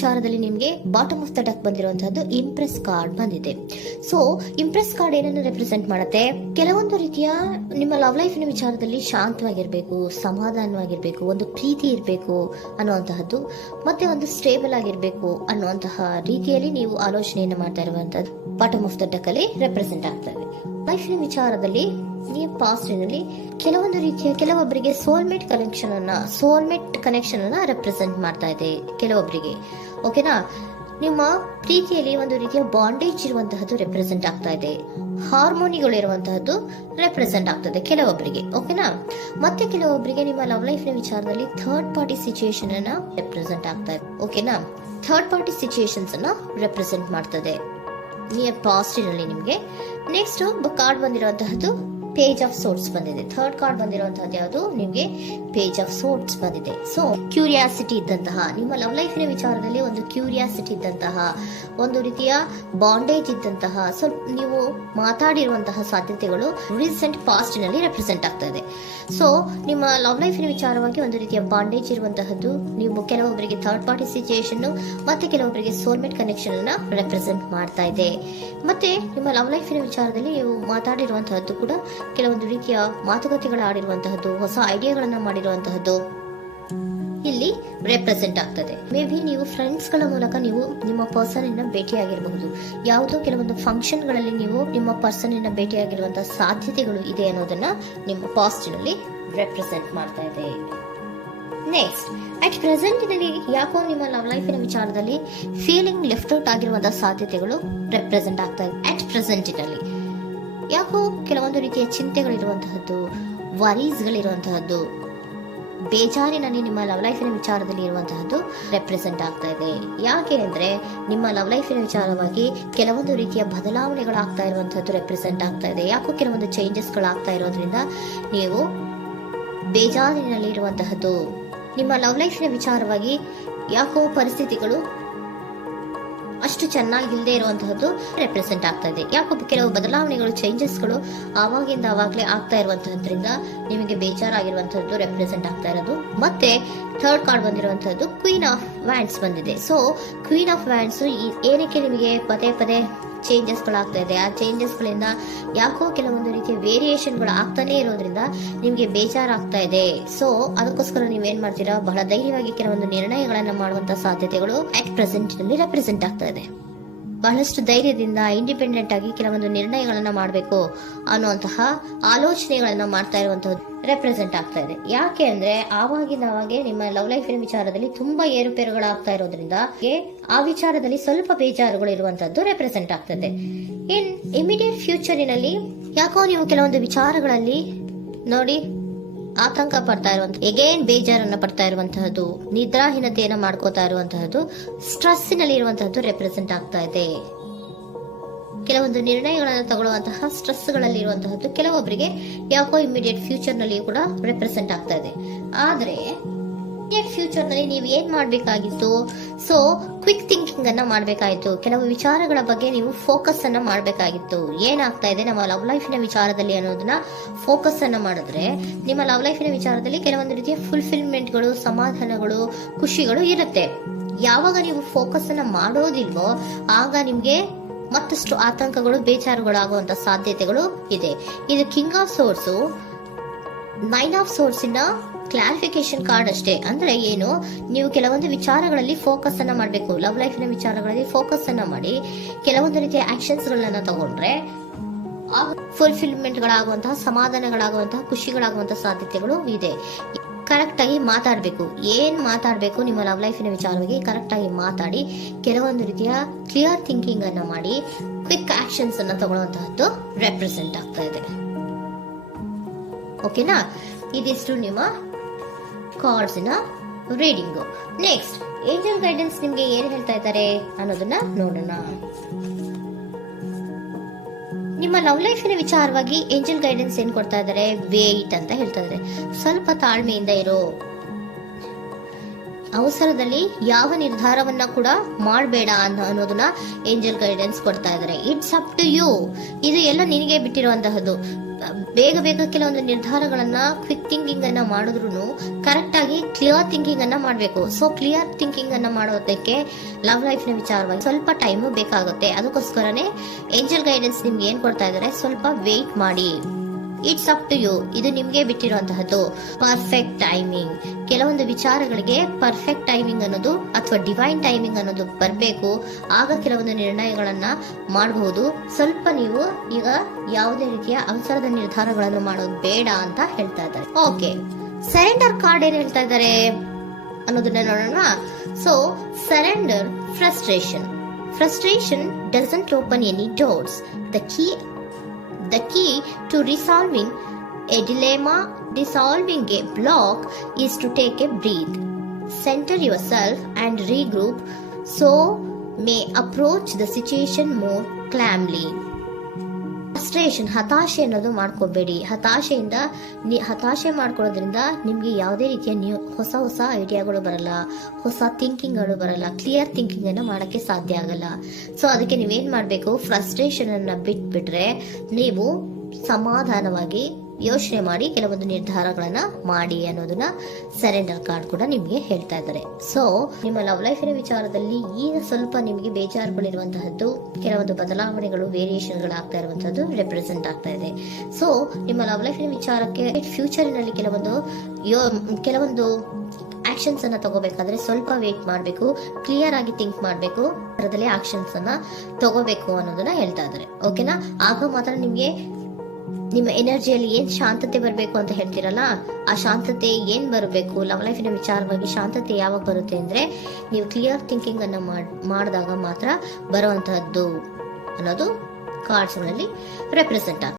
ವಿಚಾರದಲ್ಲಿ ನಿಮಗೆ bottom of the deck ಬಂದಿರುವಂತಹದ್ದು ಇಂಪ್ರೆಸ್ ಕಾರ್ಡ್ ಬಂದಿದೆ. ಸೊ ಇಂಪ್ರೆಸ್ ಕಾರ್ಡ್ ಏನನ್ನು ರೆಪ್ರೆಸೆಂಟ್ ಮಾಡುತ್ತೆ? ಕೆಲವೊಂದು ರೀತಿಯ ನಿಮ್ಮ ಲವ್ ಲೈಫಿನ ವಿಚಾರದಲ್ಲಿ ಶಾಂತವಾಗಿರ್ಬೇಕು, ಸಮಾಧಾನವಾಗಿರ್ಬೇಕು, ಒಂದು ಪ್ರೀತಿ ಇರಬೇಕು ಅನ್ನುವಂತಹದ್ದು, ಮತ್ತೆ ಒಂದು ಸ್ಟೇಬಲ್ ಆಗಿರ್ಬೇಕು ಅನ್ನುವಂತಹ ರೀತಿಯಲ್ಲಿ ನೀವು ಆಲೋಚನೆಯನ್ನು ಮಾಡ್ತಾ ಇರುವಂತಹದ್ದು ಬಾಟಮ್ ಆಫ್ ದ ಡೆಕ್ ಅಲ್ಲಿ ರೆಪ್ರೆಸೆಂಟ್ ಆಗ್ತದೆ. ಲೈಫಿನ ವಿಚಾರದಲ್ಲಿ ನೀವು ಪಾಸ್ಟಿನಲ್ಲಿ ಕೆಲವೊಂದು ರೀತಿಯ ಕೆಲವೊಬ್ಬರಿಗೆ ಸೋಲ್ಮೇಟ್ ಕನೆಕ್ಷನ್ ಅನ್ನ ರೆಪ್ರೆಸೆಂಟ್ ಮಾಡ್ತಾ ಇದೆ ಕೆಲವೊಬ್ಬರಿಗೆ. ಓಕೆನಾ? ನಿಮ್ಮ ಪ್ರೀತಿಯಲ್ಲಿ ಒಂದು ರೀತಿಯ ಬಾಂಡೇಜ್ ಇರುವಂತಹದ್ದು ರೆಪ್ರೆಸೆಂಟ್ ಆಗ್ತಾ ಇದೆ. ಹಾರ್ಮೋನಿಗಳು ಇರುವಂತಹದ್ದು ರೆಪ್ರೆಸೆಂಟ್ ಆಗ್ತದೆ ಕೆಲವೊಬ್ಬರಿಗೆ. ಓಕೆನಾ? ಮತ್ತೆ ಕೆಲವೊಬ್ಬರಿಗೆ ನಿಮ್ಮ ಲವ್ ಲೈಫ್ ನ ವಿಚಾರದಲ್ಲಿ ಥರ್ಡ್ ಪಾರ್ಟಿ ಸಿಚುಯೇಷನ್ ಅನ್ನ ರೆಪ್ರೆಸೆಂಟ್ ಆಗ್ತಾ ಇದೆ. ಓಕೆನಾ? ಥರ್ಡ್ ಪಾರ್ಟಿ ಸಿಚುಯೇಷನ್ಸ್ ಅನ್ನ ರೆಪ್ರೆಸೆಂಟ್ ಮಾಡ್ತದೆ ನಿಯರ್ ಪಾಸ್ಟಿನಲ್ಲಿ ನಿಮಗೆ. ನೆಕ್ಸ್ಟ್ ಕಾರ್ಡ್ ಬಂದಿರುವಂತಹದ್ದು ಪೇಜ್ ಆಫ್ ಸೋರ್ಟ್ಸ್ ಬಂದಿದೆ. ಥರ್ಡ್ ಕಾರ್ಡ್ ಬಂದಿರುವಂತಹದ್ದು ಯಾವುದು? ನಿಮಗೆ ಪೇಜ್ ಆಫ್ ಸೋರ್ಟ್ಸ್ ಬಂದಿದೆ. ಸೊ ಕ್ಯೂರಿಯಾಸಿಟಿ ಇದ್ದಂತಹ, ನಿಮ್ಮ ಲವ್ ಲೈಫಿನ ವಿಚಾರದಲ್ಲಿ ಒಂದು ಕ್ಯೂರಿಯಾಸಿಟಿ ಇದ್ದಂತಹ, ಒಂದು ರೀತಿಯ ಬಾಂಡೇಜ್ ಇದ್ದಂತಹ, ಸ್ವಲ್ಪ ನೀವು ಮಾತಾಡಿರುವಂತಹ ಸಾಧ್ಯತೆಗಳು ರೀಸೆಂಟ್ ಪಾಸ್ಟ್ ನಲ್ಲಿ ರೆಪ್ರೆಸೆಂಟ್ ಆಗ್ತಾ ಇದೆ. ಸೊ ನಿಮ್ಮ ಲವ್ ಲೈಫಿನ ವಿಚಾರವಾಗಿ ಒಂದು ರೀತಿಯ ಬಾಂಡೇಜ್ ಇರುವಂತಹದ್ದು, ನೀವು ಕೆಲವೊಬ್ಬರಿಗೆ ಥರ್ಡ್ ಪಾರ್ಟಿ ಸಿಚುಯೇಷನ್ ಮತ್ತೆ ಕೆಲವೊಬ್ಬರಿಗೆ ಸೋಲ್ಮೇಟ್ ಕನೆಕ್ಷನ್ ಅನ್ನ ರೆಪ್ರೆಸೆಂಟ್ ಮಾಡ್ತಾ ಇದೆ. ಮತ್ತೆ ನಿಮ್ಮ ಲವ್ ಲೈಫಿನ ವಿಚಾರದಲ್ಲಿ ನೀವು ಮಾತಾಡಿರುವಂತಹದ್ದು ಕೂಡ ಕೆಲವೊಂದು ರೀತಿಯ ಮಾತುಕತೆಗಳು ಆಡಿರುವಂತಹದ್ದು, ಹೊಸ ಐಡಿಯಾಗಳನ್ನ ಮಾಡಿರುವಂತಹದ್ದು ಇಲ್ಲಿ ರೆಪ್ರೆಸೆಂಟ್ ಆಗ್ತದೆ. ಮೇ ಬಿ ನೀವು ಫ್ರೆಂಡ್ಸ್ ಗಳ ಮೂಲಕ ನೀವು ನಿಮ್ಮ ಪರ್ಸನ್ ಅನ್ನ ಭೇಟಿಯಾಗಿರಬಹುದು. ಯಾವುದೋ ಕೆಲವೊಂದು ಫಂಕ್ಷನ್ ಗಳಲ್ಲಿ ನೀವು ನಿಮ್ಮ ಪರ್ಸನ್ ಅನ್ನ ಭೇಟಿಯಾಗಿರುವಂತಹ ಸಾಧ್ಯತೆಗಳು ಇದೆ ಅನ್ನೋದನ್ನ ನಿಮ್ಮ ಪಾಸ್ಟ್ ನಲ್ಲಿ ರೆಪ್ರೆಸೆಂಟ್ ಮಾಡ್ತಾ ಇದೆ. ನೆಕ್ಸ್ಟ್, ಅಟ್ ಪ್ರೆಸೆಂಟ್ ನಲ್ಲಿ ಯಾಕೋ ನಿಮ್ಮ ಲವ್ ಲೈಫಿನ ವಿಚಾರದಲ್ಲಿ ಫೀಲಿಂಗ್ ಲೆಫ್ಟ್ ಔಟ್ ಆಗಿರುವಂತಹ ಸಾಧ್ಯತೆಗಳು ರೆಪ್ರೆಸೆಂಟ್ ಆಗ್ತಾ ಇದೆ. ಅಟ್ ಪ್ರೆಸೆಂಟ್ ನಲ್ಲಿ ಯಾಕೋ ಕೆಲವೊಂದು ರೀತಿಯ ಚಿಂತೆಗಳಿರುವಂತಹದ್ದು, ವರೀಸ್ಗಳಿರುವಂತಹದ್ದು, ಬೇಜಾರಿನಲ್ಲಿ ನಿಮ್ಮ ಲವ್ ಲೈಫಿನ ವಿಚಾರದಲ್ಲಿ ಇರುವಂತಹದ್ದು ರೆಪ್ರೆಸೆಂಟ್ ಆಗ್ತಾ ಇದೆ. ಯಾಕೆ ಅಂದ್ರೆ ನಿಮ್ಮ ಲವ್ ಲೈಫಿನ ವಿಚಾರವಾಗಿ ಕೆಲವೊಂದು ರೀತಿಯ ಬದಲಾವಣೆಗಳಾಗ್ತಾ ಇರುವಂತಹದ್ದು ರೆಪ್ರೆಸೆಂಟ್ ಆಗ್ತಾ ಇದೆ. ಯಾಕೋ ಕೆಲವೊಂದು ಚೇಂಜಸ್ಗಳಾಗ್ತಾ ಇರೋದ್ರಿಂದ ನೀವು ಬೇಜಾರಿನಲ್ಲಿ ಇರುವಂತಹದ್ದು. ನಿಮ್ಮ ಲವ್ ಲೈಫಿನ ವಿಚಾರವಾಗಿ ಯಾಕೋ ಪರಿಸ್ಥಿತಿಗಳು ಅಷ್ಟು ಚೆನ್ನಾಗಿಲ್ಲದೆ ಇರುವಂತಹದ್ದು ರೆಪ್ರೆಸೆಂಟ್ ಆಗ್ತಾ ಇದೆ. ಯಾಕೋ ಕೆಲವು ಬದಲಾವಣೆಗಳು, ಚೇಂಜಸ್ಗಳು ಆವಾಗಿಂದ ಆವಾಗಲೇ ಆಗ್ತಾ ಇರುವಂತಹದ್ರಿಂದ ನಿಮಗೆ ಬೇಜಾರಾಗಿರುವಂತಹದ್ದು ರೆಪ್ರೆಸೆಂಟ್ ಆಗ್ತಾ ಇರೋದು. ಮತ್ತೆ ಥರ್ಡ್ ಕಾರ್ಡ್ ಬಂದಿರುವಂತಹದ್ದು ಕ್ವೀನ್ ಆಫ್ ವ್ಯಾಂಡ್ಸ್ ಬಂದಿದೆ. ಸೊ ಕ್ವೀನ್ ಆಫ್ ವ್ಯಾಂಡ್ಸ್ ಏನಕ್ಕೆ ನಿಮಗೆ ಪದೇ ಪದೇ ಚೇಂಜಸ್ಗಳಾಗ್ತಾ ಇದೆ? ಆ ಚೇಂಜಸ್ಗಳಿಂದ ಯಾಕೋ ಕೆಲವೊಂದು ರೀತಿಯ ವೇರಿಯೇಷನ್ಗಳು ಆಗ್ತಾನೆ ಇರೋದ್ರಿಂದ ನಿಮಗೆ ಬೇಜಾರಾಗ್ತಾ ಇದೆ. ಸೊ ಅದಕ್ಕೋಸ್ಕರ ನೀವೇನ್ ಮಾಡ್ತೀರಾ? ಬಹಳ ಧೈರ್ಯವಾಗಿ ಕೆಲವೊಂದು ನಿರ್ಣಯಗಳನ್ನ ಮಾಡುವಂತಹ ಸಾಧ್ಯತೆಗಳು ಅಟ್ ಪ್ರೆಸೆಂಟ್ ನಲ್ಲಿ ರೆಪ್ರೆಸೆಂಟ್ ಆಗ್ತಾ ಇದೆ. ಬಹಳಷ್ಟು ಧೈರ್ಯದಿಂದ ಇಂಡಿಪೆಂಡೆಂಟ್ ಆಗಿ ಕೆಲವೊಂದು ನಿರ್ಣಯಗಳನ್ನ ಮಾಡಬೇಕು ಅನ್ನುವಂತಹ ಆಲೋಚನೆಗಳನ್ನ ಮಾಡ್ತಾ ಇರುವಂತಹದ್ದು ರೆಪ್ರೆಸೆಂಟ್ ಆಗ್ತಾ ಇದೆ. ಯಾಕೆ ಅಂದ್ರೆ ಆವಾಗಿನ ಅವಾಗೆ ನಿಮ್ಮ ಲವ್ ಲೈಫಿನ ವಿಚಾರದಲ್ಲಿ ತುಂಬಾ ಏರುಪೇರುಗಳಾಗ್ತಾ ಇರೋದ್ರಿಂದ ಆ ವಿಚಾರದಲ್ಲಿ ಸ್ವಲ್ಪ ಬೇಜಾರುಗಳು ಇರುವಂತದ್ದು ರೆಪ್ರೆಸೆಂಟ್ ಆಗ್ತದೆ. ಇನ್ ಇಮಿಡಿಯೇಟ್ ಫ್ಯೂಚರಿನಲ್ಲಿ ಯಾಕೋ ನೀವು ಕೆಲವೊಂದು ವಿಚಾರಗಳಲ್ಲಿ ನೋಡಿ ಆತಂಕ ಪಡ್ತಾ ಇರುವಂತಹ, ಎಗೇನ್ ಬೇಜಾರನ್ನ ಪಡ್ತಾ ಇರುವಂತಹದ್ದು, ನಿದ್ರಾಹೀನತೆಯನ್ನ ಮಾಡ್ಕೋತಾ ಇರುವಂತಹದ್ದು, ಸ್ಟ್ರೆಸ್ಸಿನಲ್ಲಿ ಇರುವಂತಹದ್ದು ರೆಪ್ರೆಸೆಂಟ್ ಆಗ್ತಾ ಇದೆ. ಕೆಲವೊಂದು ನಿರ್ಣಯಗಳನ್ನು ತಗೊಳ್ಳುವಂತಹ ಸ್ಟ್ರೆಸ್ಗಳಲ್ಲಿ ಇರುವಂತಹದ್ದು ಕೆಲವೊಬ್ಬರಿಗೆ ಯಾಕೋ ಇಮಿಡಿಯೇಟ್ ಫ್ಯೂಚರ್ ನಲ್ಲಿ ಕೂಡ ರೆಪ್ರೆಸೆಂಟ್ ಆಗ್ತಾ ಇದೆ. ಆದ್ರೆ ಫ್ಯೂಚರ್ ನಲ್ಲಿ ನೀವು ಏನ್ ಮಾಡ್ಬೇಕಾಗಿತ್ತು? ಸೊ ಕ್ವಿಕ್ ಥಿಂಕಿಂಗ್ ಅನ್ನ ಮಾಡ್ಬೇಕಾಗಿತ್ತು. ಕೆಲವು ವಿಚಾರಗಳ ಬಗ್ಗೆ ನೀವು ಫೋಕಸ್ ಅನ್ನ ಮಾಡ್ಬೇಕಾಗಿತ್ತು. ಏನಾಗ್ತಾ ಇದೆ ನಮ್ಮ ಲವ್ ಲೈಫಿನ ವಿಚಾರದಲ್ಲಿ ಅನ್ನೋದನ್ನ ಫೋಕಸ್ ಅನ್ನ ಮಾಡಿದ್ರೆ ನಿಮ್ಮ ಲವ್ ಲೈಫಿನ ವಿಚಾರದಲ್ಲಿ ಕೆಲವೊಂದು ರೀತಿಯ ಫುಲ್ಫಿಲ್ಮೆಂಟ್ಗಳು, ಸಮಾಧಾನಗಳು, ಖುಷಿಗಳು ಇರುತ್ತೆ. ಯಾವಾಗ ನೀವು ಫೋಕಸ್ ಅನ್ನ ಮಾಡೋದಿಲ್ವೋ ಆಗ ನಿಮ್ಗೆ ಮತ್ತಷ್ಟು ಆತಂಕಗಳು, ಬೇಜಾರುಗಳು ಆಗುವಂತ ಸಾಧ್ಯತೆಗಳು ಇದೆ. ಇದು king of swords, nine of swords ಇನ ಕ್ಲಾರಿಫಿಕೇಶನ್ ಕಾರ್ಡ್ ಅಷ್ಟೇ. ಅಂದ್ರೆ ಏನು? ನೀವು ಕೆಲವೊಂದು ವಿಚಾರಗಳಲ್ಲಿ ಫೋಕಸ್ ಅನ್ನ ಮಾಡಬೇಕು. ಲವ್ ಲೈಫಿನ ವಿಚಾರಗಳಲ್ಲಿ ಫೋಕಸ್ ಅನ್ನ ಮಾಡಿ ಕೆಲವೊಂದು ರೀತಿಯ ಆಕ್ಷನ್ಸ್ ಗಳನ್ನ ತಗೊಂಡ್ರೆ ಫುಲ್ಫಿಲ್ಮೆಂಟ್ ಗಳಾಗುವಂತಹ, ಸಮಾಧಾನಗಳಾಗುವಂತಹ, ಖುಷಿಗಳಾಗುವಂತಹ ಸಾಧ್ಯತೆಗಳು ಇದೆ. ಕರೆಕ್ಟ್ ಆಗಿ ಮಾತಾಡಬೇಕು. ಏನ್ ಮಾತಾಡಬೇಕು ನಿಮ್ಮ ಲವ್ ಲೈಫಿನ ವಿಚಾರವಾಗಿ ಕರೆಕ್ಟ್ ಆಗಿ ಮಾತಾಡಿ ಕೆಲವೊಂದು ರೀತಿಯ ಕ್ಲಿಯರ್ ಥಿಂಕಿಂಗ್ ಅನ್ನ ಮಾಡಿ ಕ್ವಿಕ್ ಆಕ್ಷನ್ಸ್ ಅನ್ನ ತಗೊಳ್ಳುವಂತಹದ್ದು ರೆಪ್ರೆಸೆಂಟ್ ಆಗ್ತಾ ಇದೆ. ಓಕೆನಾ? ಇದಿಷ್ಟು ನಿಮ್ಮ ಕಾರ್ಡ್ಸ್ ನ ರೀಡಿಂಗ್. ನೆಕ್ಸ್ಟ್, ಏಂಜಲ್ ಗೈಡೆನ್ಸ್ ನಿಮ್ಗೆ ಏನ್ ಹೇಳ್ತಾ ಇದ್ದಾರೆ ಅನ್ನೋದನ್ನ ನೋಡೋಣ. ನಿಮ್ಮ ಲವ್ ಲೈಫಿನ ವಿಚಾರವಾಗಿ ಏಂಜಲ್ ಗೈಡೆನ್ಸ್ ಏನ್ ಕೊಡ್ತಾ ಇದ್ದಾರೆ? ವೇಟ್ ಅಂತ ಹೇಳ್ತಾ ಇದ್ದಾರೆ. ಸ್ವಲ್ಪ ತಾಳ್ಮೆಯಿಂದ ಇರೋ. ಅವಸರದಲ್ಲಿ ಯಾವ ನಿರ್ಧಾರವನ್ನ ಕೂಡ ಮಾಡಬೇಡ ಅನ್ನೋದನ್ನ ಏಂಜಲ್ ಗೈಡೆನ್ಸ್ ಕೊಡ್ತಾ ಇದ್ದಾರೆ. It's up to you. ಇದು ಎಲ್ಲ ನಿನಗೆ ಬಿಟ್ಟಿರುವಂತಹದ್ದು. ಬೇಗ ಬೇಗ ಕೆಲವೊಂದು ನಿರ್ಧಾರಗಳನ್ನ ಕ್ವಿಕ್ ಥಿಂಕಿಂಗ್ ಅನ್ನ ಮಾಡಿದ್ರು ಕರೆಕ್ಟ್ ಆಗಿ ಕ್ಲಿಯರ್ ಥಿಂಕಿಂಗ್ ಅನ್ನ ಮಾಡಬೇಕು. ಸೊ ಕ್ಲಿಯರ್ ಥಿಂಕಿಂಗ್ ಅನ್ನ ಮಾಡೋದಕ್ಕೆ ಲವ್ ಲೈಫ್ ನ ವಿಚಾರವಾಗಿ ಸ್ವಲ್ಪ ಟೈಮ್ ಬೇಕಾಗುತ್ತೆ. ಅದಕ್ಕೋಸ್ಕರನೇ ಏಂಜಲ್ ಗೈಡೆನ್ಸ್ ನಿಮ್ಗೆ ಏನ್ ಕೊಡ್ತಾ ಇದಾರೆ, ಸ್ವಲ್ಪ ವೇಟ್ ಮಾಡಿ. ಇಟ್ಸ್ ಅಪ್ ಟು ಯು, ಇದು ನಿಮ್ಗೆ ಬಿಟ್ಟಿರುವಂತಹದ್ದು. ಪರ್ಫೆಕ್ಟ್ ಟೈಮಿಂಗ್, ಕೆಲವೊಂದು ವಿಚಾರಗಳಿಗೆ ಪರ್ಫೆಕ್ಟ್ ಟೈಮಿಂಗ್ ಅನ್ನೋದು ಅಥವಾ ಡಿವೈನ್ ಟೈಮಿಂಗ್ ಅನ್ನೋದು ಬರಬೇಕು. ಆಗ ಕೆಲವೊಂದು ನಿರ್ಣಯಗಳನ್ನ ಮಾಡಬಹುದು. ಸ್ವಲ್ಪ ನೀವು ಈಗ ಯಾವುದೇ ರೀತಿಯ ಅವಸರದ ನಿರ್ಧಾರಗಳನ್ನು ಮಾಡೋದು ಬೇಡ ಅಂತ ಹೇಳ್ತಾ ಇದ್ದಾರೆ. ಓಕೆ, ಸರೆಂಡರ್ ಕಾರ್ಡ್ ಏನ್ ಹೇಳ್ತಾ ಇದ್ದಾರೆ ಅನ್ನೋದನ್ನ ನೋಡೋಣ. So surrender frustration doesn't open any doors. The key to resolving a dilemma, dissolving a block, is to take a breath, center yourself and regroup, so may approach the situation more calmly. Frustration, ಹತಾಶೆ ಅನ್ನೋದು ಮಾಡ್ಕೋಬೇಡಿ. ಹತಾಶೆ ಮಾಡ್ಕೊಳ್ಳೋದ್ರಿಂದ ನಿಮ್ಗೆ ಯಾವುದೇ ರೀತಿಯ ಹೊಸ ಐಡಿಯಾಗಳು ಬರಲ್ಲ, ಹೊಸ ಥಿಂಕಿಂಗ್ಗಳು ಬರಲ್ಲ, ಕ್ಲಿಯರ್ ಥಿಂಕಿಂಗ್ ಅನ್ನ ಮಾಡಕ್ಕೆ ಸಾಧ್ಯ ಆಗಲ್ಲ. ಸೊ ಅದಕ್ಕೆ ನೀವೇನ್ ಮಾಡ್ಬೇಕು, ಫ್ರಸ್ಟ್ರೇಷನ್ ಅನ್ನ ಬಿಟ್ಬಿಟ್ರೆ ನೀವು ಸಮಾಧಾನವಾಗಿ ಯೋಚನೆ ಮಾಡಿ ಕೆಲವೊಂದು ನಿರ್ಧಾರಗಳನ್ನ ಮಾಡಿ ಅನ್ನೋದನ್ನ ಸರೆಂಡರ್ ಕಾರ್ಡ್ ಕೂಡ ನಿಮ್ಗೆ ಹೇಳ್ತಾ ಇದ್ದಾರೆ. ಸೊ ನಿಮ್ಮ ಲವ್ ಲೈಫಿನ ವಿಚಾರದಲ್ಲಿ ಈಗ ಸ್ವಲ್ಪ ನಿಮಗೆ ಬೇಜಾರುಗಳಿರುವಂತಹದ್ದು, ಕೆಲವೊಂದು ಬದಲಾವಣೆಗಳು, ವೇರಿಯೇಷನ್ಗಳು ಆಗ್ತಾ ಇರುವಂತಹದ್ದು ರೆಪ್ರೆಸೆಂಟ್ ಆಗ್ತಾ ಇದೆ. ಸೊ ನಿಮ್ಮ ಲವ್ ಲೈಫಿನ ವಿಚಾರಕ್ಕೆ ಫ್ಯೂಚರಿನಲ್ಲಿ ಕೆಲವೊಂದು ಆಕ್ಷನ್ಸ್ ಅನ್ನ ತಗೋಬೇಕಾದ್ರೆ ಸ್ವಲ್ಪ ವೇಟ್ ಮಾಡಬೇಕು, ಕ್ಲಿಯರ್ ಆಗಿ ಥಿಂಕ್ ಮಾಡಬೇಕು, ಅದರದಲ್ಲಿ ಆಕ್ಷನ್ಸ್ ಅನ್ನ ತಗೋಬೇಕು ಅನ್ನೋದನ್ನ ಹೇಳ್ತಾ ಇದ್ದಾರೆ. ಓಕೆನಾ? ಆಗ ಮಾತ್ರ ನಿಮ್ಗೆ ನಿಮ್ಮ ಎನರ್ಜಿಯಲ್ಲಿ ಏನ್ ಶಾಂತತೆ ಬರಬೇಕು ಅಂತ ಹೇಳ್ತೀರಲ್ಲ, ಆ ಶಾಂತತೆ ಏನ್ ಬರಬೇಕು, ಲವ್ ಲೈಫಿನ ವಿಚಾರವಾಗಿ ಶಾಂತತೆ ಯಾವಾಗ ಬರುತ್ತೆ ಅಂದ್ರೆ ನೀವು ಕ್ಲಿಯರ್ ಥಿಂಕಿಂಗ್ ಅನ್ನ ಮಾಡಿದಾಗ ಮಾತ್ರ ಬರುವಂತಹದ್ದು ಅನ್ನೋದು ಕಾರ್ಡ್ಸ್ ಗಳಲ್ಲಿ ರೆಪ್ರೆಸೆಂಟ್ ಆಗುತ್ತೆ.